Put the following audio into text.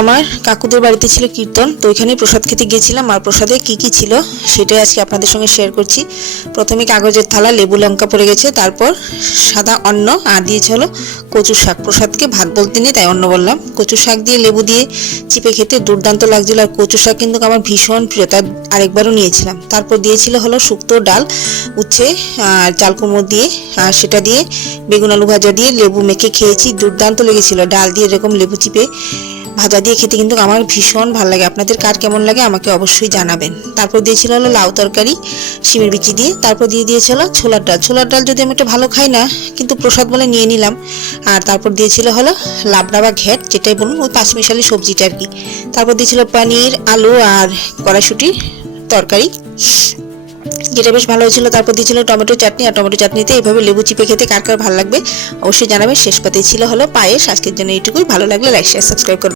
আমার কাকুদের বাড়িতে ছিল কীর্তন, তো ওইখানে প্রসাদ খেতে গিয়েছিলাম। আর প্রসাদে কি কি ছিল সেটাই আজকে আপনাদের সঙ্গে শেয়ার করছি। প্রথমে কাগজের থালা, লেবু লঙ্কা পড়ে গেছে, তারপর সাদা অন্ন, আর দিয়েছে হলো কচুর শাক। প্রসাদকে ভাত বলতে নেই তাই অন্ন বললাম। কচুর শাক দিয়ে লেবু দিয়ে চিপে খেতে দুর্দান্ত লাগছিল। আর কচুর শাক কিন্তু আমার ভীষণ প্রিয়, তার আরেকবারও নিয়েছিলাম। তারপর দিয়েছিল হলো শুক্তো ডাল, উচ্ছে আর চাল কুমড়ো দিয়ে, আর সেটা দিয়ে বেগুন আলু ভাজা দিয়ে লেবু মেখে খেয়েছি, দুর্দান্ত লেগেছিল। ডাল দিয়ে এরকম লেবু চিপে ভাজা দিয়ে খেতে কিন্তু আমার ভীষণ ভালো লাগে। আপনাদের কার কেমন লাগে আমাকে অবশ্যই জানাবেন। তারপর দিয়েছিল হলো লাউ তরকারি শিমের বিচি দিয়ে। তারপর দিয়ে দিয়েছিল ছোলার ডাল। ছোলার ডাল যদি আমি একটু ভালো খাই না, কিন্তু প্রসাদ বলে নিয়ে নিলাম। আর তারপর দিয়েছিল হলো লাবড়া বা ঘ্যাট, যেটাই বলুন, ওই পাঁচমিশালি সবজিটা আর কি। তারপর দিয়েছিল পনির, আলু আর কড়াইশুঁটির তরকারি, যেটা বেশ ভালো হয়েছিল। তারপর দিয়েছিল টমেটো চাটনি, আর টমেটো চাটনিতে এইভাবে লেবু চিপে খেতে কার কার ভালো লাগবে অবশ্যই জানাবেন। শেষ পাতে ছিল হলো পায়েস। আজকের জন্য এইটুকুই। ভালো লাগলে লাইক শেয়ার সাবস্ক্রাইব করবেন।